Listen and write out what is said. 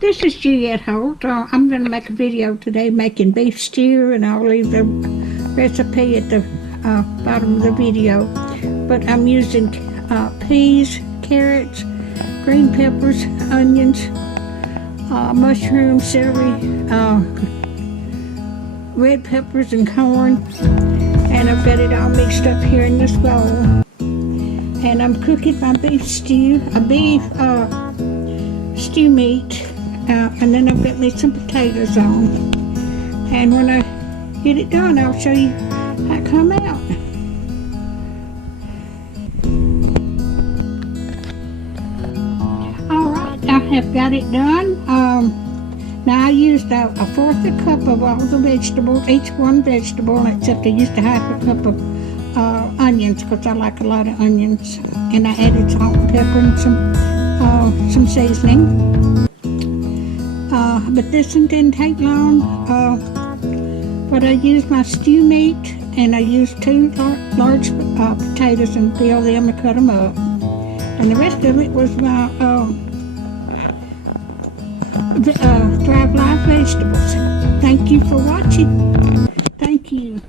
This is Juliet Holt. I'm going to make a video today making beef stew, and I'll leave the recipe at the bottom of the video. But I'm using peas, carrots, green peppers, onions, mushrooms, celery, red peppers, and corn. And I've got it all mixed up here in this bowl. And I'm cooking my beef stew, stew meat. And then I've got me some potatoes on. And when I get it done, I'll show you how it come out. Alright, I have got it done. Now I used a fourth a cup of all the vegetables, each one vegetable, except I used a half a cup of onions, because I like a lot of onions. And I added salt and pepper and some seasoning. But this one didn't take long. But I used my stew meat, and I used 2 large potatoes and peeled them and cut them up. And the rest of it was my dry live vegetables. Thank you for watching. Thank you.